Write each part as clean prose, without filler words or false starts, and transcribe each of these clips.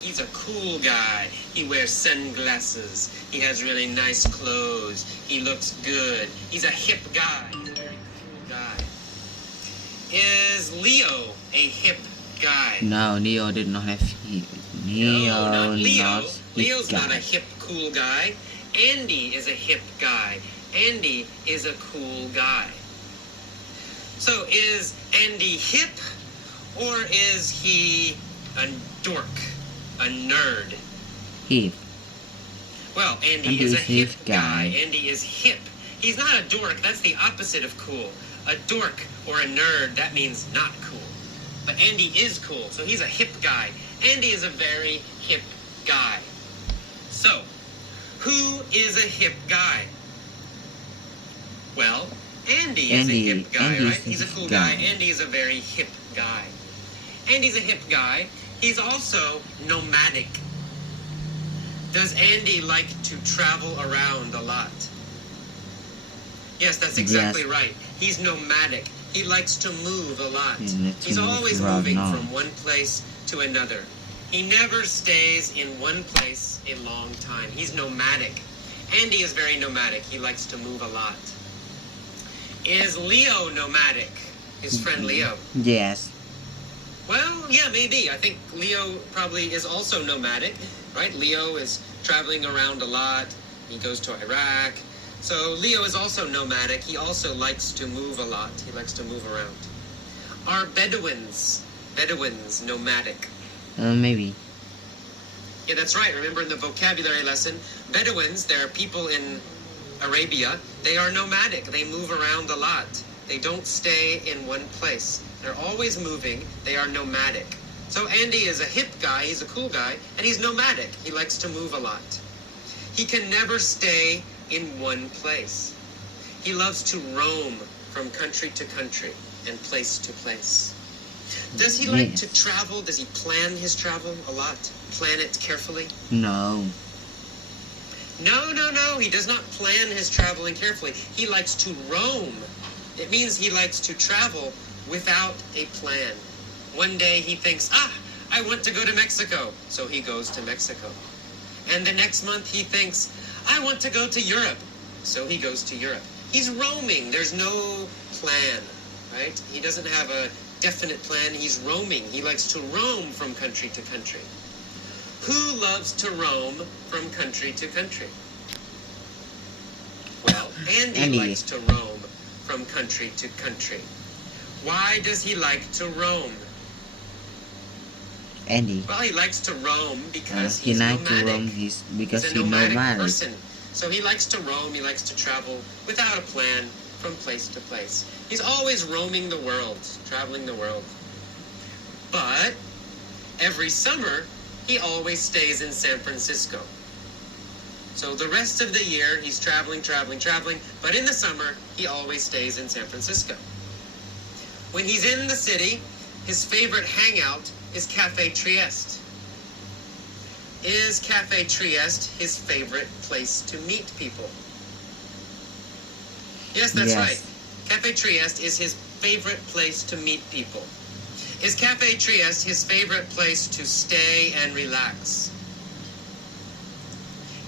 He's a cool guy. He wears sunglasses. He has really nice clothes. He looks good. He's a hip guy. He's a very cool guy. Is Leo a hip guy? No, Leo did not have hip. No, not Leo. Not hip Leo's guy. not a hip, cool guy. Andy is a hip guy. Andy is a cool guy. So is Andy hip or is he a dork, a nerd? Hip. Well, Andy is a hip guy. Andy is hip. He's not a dork. That's the opposite of cool. A dork or a nerd, that means not cool. But Andy is cool, so he's a hip guy. Andy is a very hip guy. So, who is a hip guy? Well, Andy is a hip guy, right? He's a cool guy. Andy is a very hip guy. Andy's a hip guy. He's also nomadic. Does Andy like to travel around a lot? Yes, that's exactly right. He's nomadic. He likes to move a lot. He's always moving from one place to another. He never stays in one place a long time. He's nomadic. Andy is very nomadic. He likes to move a lot. Is Leo nomadic? His friend Leo? Yes. Well, yeah, maybe. I think Leo probably is also nomadic, right? Leo is traveling around a lot. He goes to Iraq. So Leo is also nomadic. He also likes to move a lot. He likes to move around. Are Bedouins nomadic? Maybe. Yeah, that's right. Remember in the vocabulary lesson, Bedouins, they're people in Arabia. They are nomadic. They move around a lot. They don't stay in one place. They're always moving. They are nomadic. So Andy is a hip guy. He's a cool guy. And he's nomadic. He likes to move a lot. He can never stay in one place. He loves to roam from country to country and place to place. Does he like to travel? Does he plan his travel a lot? Plan it carefully? No. No. He does not plan his traveling carefully. He likes to roam. It means he likes to travel without a plan. One day he thinks, I want to go to Mexico. So he goes to Mexico. And the next month he thinks, I want to go to Europe. So he goes to Europe. He's roaming. There's no plan, right? He doesn't have a definite plan. He's roaming. He likes to roam from country to country. Who loves to roam from country to country? Well, Andy likes to roam from country to country. Why does he like to roam? Andy. Well, he likes to roam because he he's likes nomadic. to roam because he's a nomadic person. So he likes to roam, he likes to travel without a plan from place to place. He's always roaming the world, traveling the world. But every summer, he always stays in San Francisco. So the rest of the year, he's traveling, but in the summer, he always stays in San Francisco. When he's in the city, his favorite hangout is Cafe Trieste. Is Cafe Trieste his favorite place to meet people? Yes, that's right. Cafe Trieste is his favorite place to meet people. Is Cafe Trieste his favorite place to stay and relax?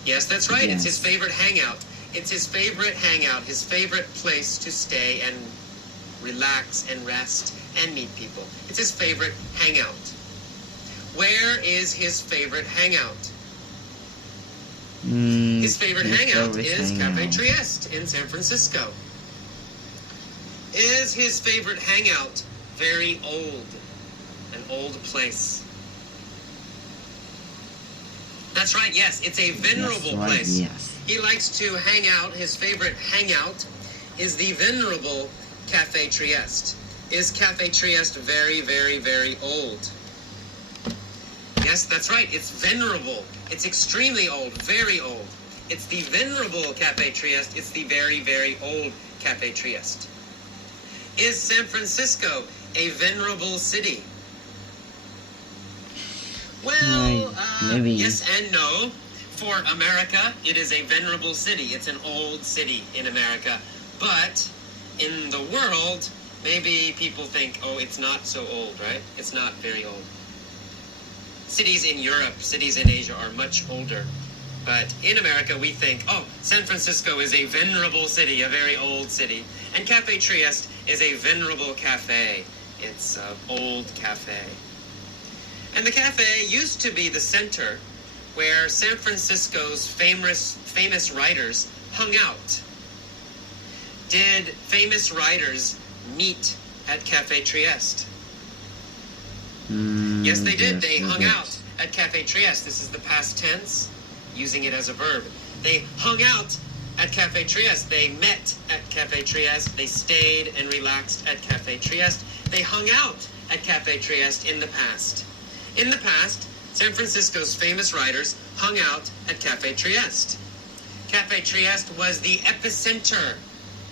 Yes, that's right. It's his favorite hangout. It's his favorite hangout, his favorite place to stay and relax and rest and meet people. It's his favorite hangout. Where is his favorite hangout? His favorite hangout is Cafe Trieste in San Francisco. Is his favorite hangout very old? An old place? That's right, yes. It's a venerable place. Yes. He likes to hang out. His favorite hangout is the venerable Cafe Trieste. Is Cafe Trieste very, very, very old? Yes, that's right. It's venerable. It's extremely old, very old. It's the venerable Cafe Trieste. It's the very, very old Cafe Trieste. Is San Francisco a venerable city? Well, maybe. Yes and no. For America, it is a venerable city. It's an old city in America. But in the world, maybe people think, oh, it's not so old, right? It's not very old. cities in Europe, cities in Asia are much older. But in America, we think, oh, San Francisco is a venerable city, a very old city. And Cafe Trieste is a venerable cafe. It's an old cafe. And the cafe used to be the center where San Francisco's famous writers hung out. Did famous writers meet at Cafe Trieste? Yes, they did. They hung out at Cafe Trieste. This is the past tense, using it as a verb. They hung out at Cafe Trieste. They met at Cafe Trieste. They stayed and relaxed at Cafe Trieste. They hung out at Cafe Trieste in the past. In the past, San Francisco's famous writers hung out at Cafe Trieste. Cafe Trieste was the epicenter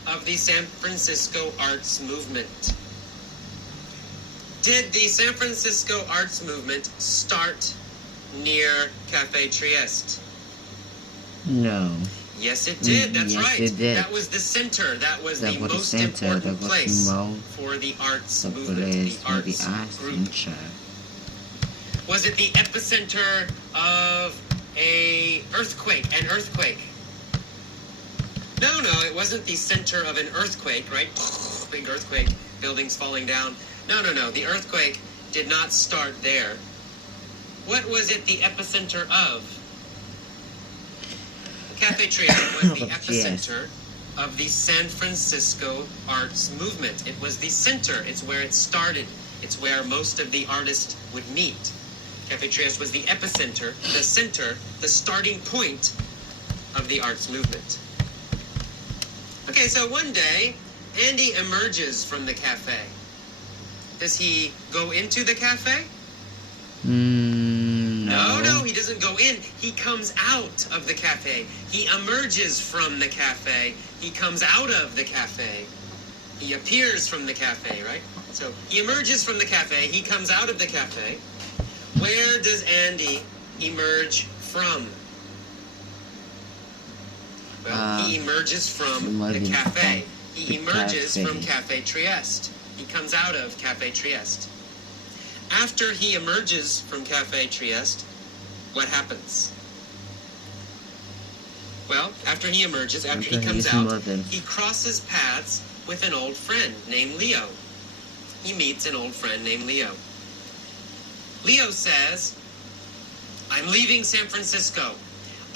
of the San Francisco arts movement. Did the San Francisco arts movement start near Cafe Trieste? No. Yes, it did. That's yes, right. It did. That was the center. That was the most center. important That was place for the arts movement, the arts group. Center. Was it the epicenter of an earthquake? No, it wasn't the center of an earthquake, right? Big earthquake, buildings falling down. No. The earthquake did not start there. What was it the epicenter of? Cafe Trieste was the epicenter of the San Francisco arts movement. It was the center. It's where it started. It's where most of the artists would meet. Cafe Trieste was the epicenter, the center, the starting point of the arts movement. Okay, so one day, Andy emerges from the cafe. Does he go into the cafe? No, he doesn't go in. He comes out of the cafe. He emerges from the cafe. He comes out of the cafe. He appears from the cafe, right? So he emerges from the cafe. He comes out of the cafe. Where does Andy emerge from? Well, he emerges from the cafe. He emerges from Cafe Trieste. He comes out of Cafe Trieste. After he emerges from Cafe Trieste, what happens? Well, after he emerges, after he comes out, he crosses paths with an old friend named Leo. He meets an old friend named Leo. Leo says, I'm leaving San Francisco.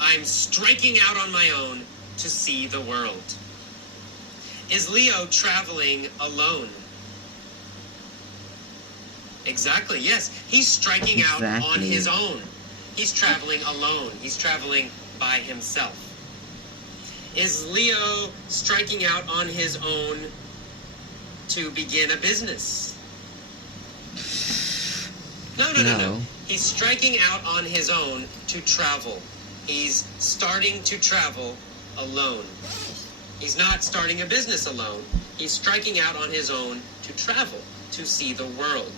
I'm striking out on my own to see the world. Is Leo traveling alone? Exactly, yes. He's striking out on his own. He's traveling alone. He's traveling by himself. Is Leo striking out on his own to begin a business? No. He's striking out on his own to travel. He's starting to travel alone. He's not starting a business alone. He's striking out on his own to travel, to see the world.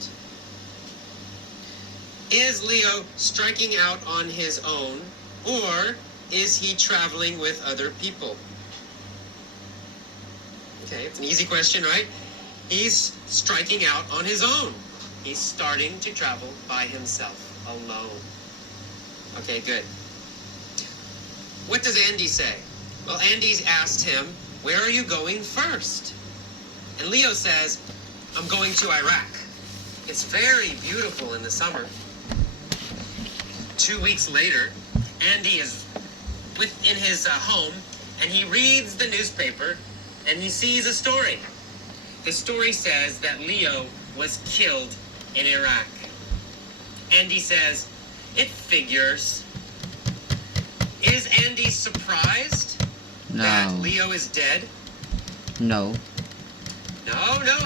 Is Leo striking out on his own, or is he traveling with other people? Okay, it's an easy question, right? He's striking out on his own. He's starting to travel by himself, alone. Okay, good. What does Andy say? Well, Andy's asked him, where are you going first? And Leo says, I'm going to Iraq. It's very beautiful in the summer. 2 weeks later, Andy is in his home, and he reads the newspaper, and he sees a story. The story says that Leo was killed in Iraq. Andy says, it figures. Is Andy surprised that Leo is dead? No,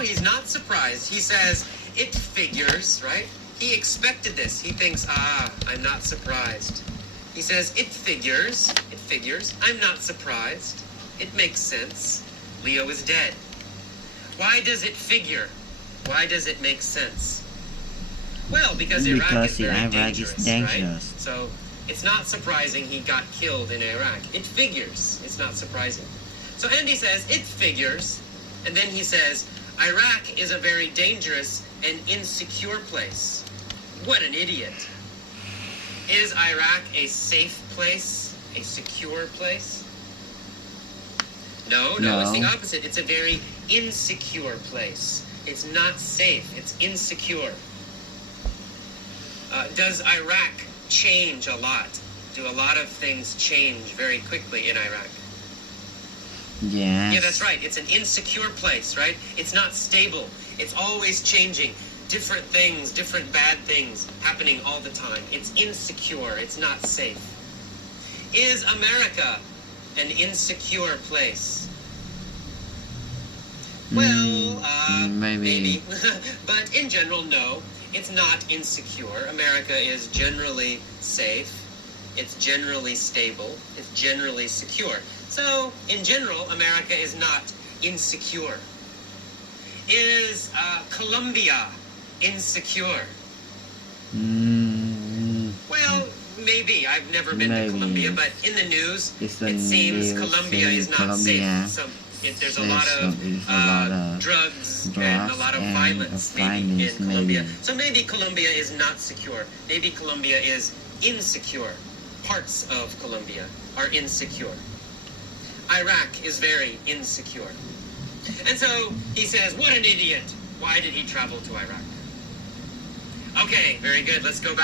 he's not surprised. He says, it figures, right? He expected this. He thinks, I'm not surprised. He says, it figures, I'm not surprised. It makes sense. Leo is dead. Why does it figure? Why does it make sense? Well, because Iraq is very dangerous, right? So it's not surprising he got killed in Iraq. It figures. It's not surprising. So Andy says, it figures. And then he says, Iraq is a very dangerous and insecure place. What an idiot. Is Iraq a safe place? A secure place? No, it's the No. opposite. It's a very insecure place. It's not safe. It's insecure. Does Iraq change a lot? Do a lot of things change very quickly in Iraq? Yes. Yeah, that's right. It's an insecure place, right? It's not stable. It's always changing. Different things, different bad things happening all the time. It's insecure. It's not safe. Is America an insecure place? Well, maybe. But in general, no. It's not insecure. America is generally safe. It's generally stable. It's generally secure. So, in general, America is not insecure. Is Colombia insecure? Well, maybe. I've never been to Colombia, but in the news, it seems Colombia is not safe. There's a lot of drugs and a lot of violence maybe in Colombia. So maybe Colombia is not secure. Maybe Colombia is insecure. Parts of Colombia are insecure. Iraq is very insecure. And so he says, what an idiot. Why did he travel to Iraq? Okay, very good. Let's go back.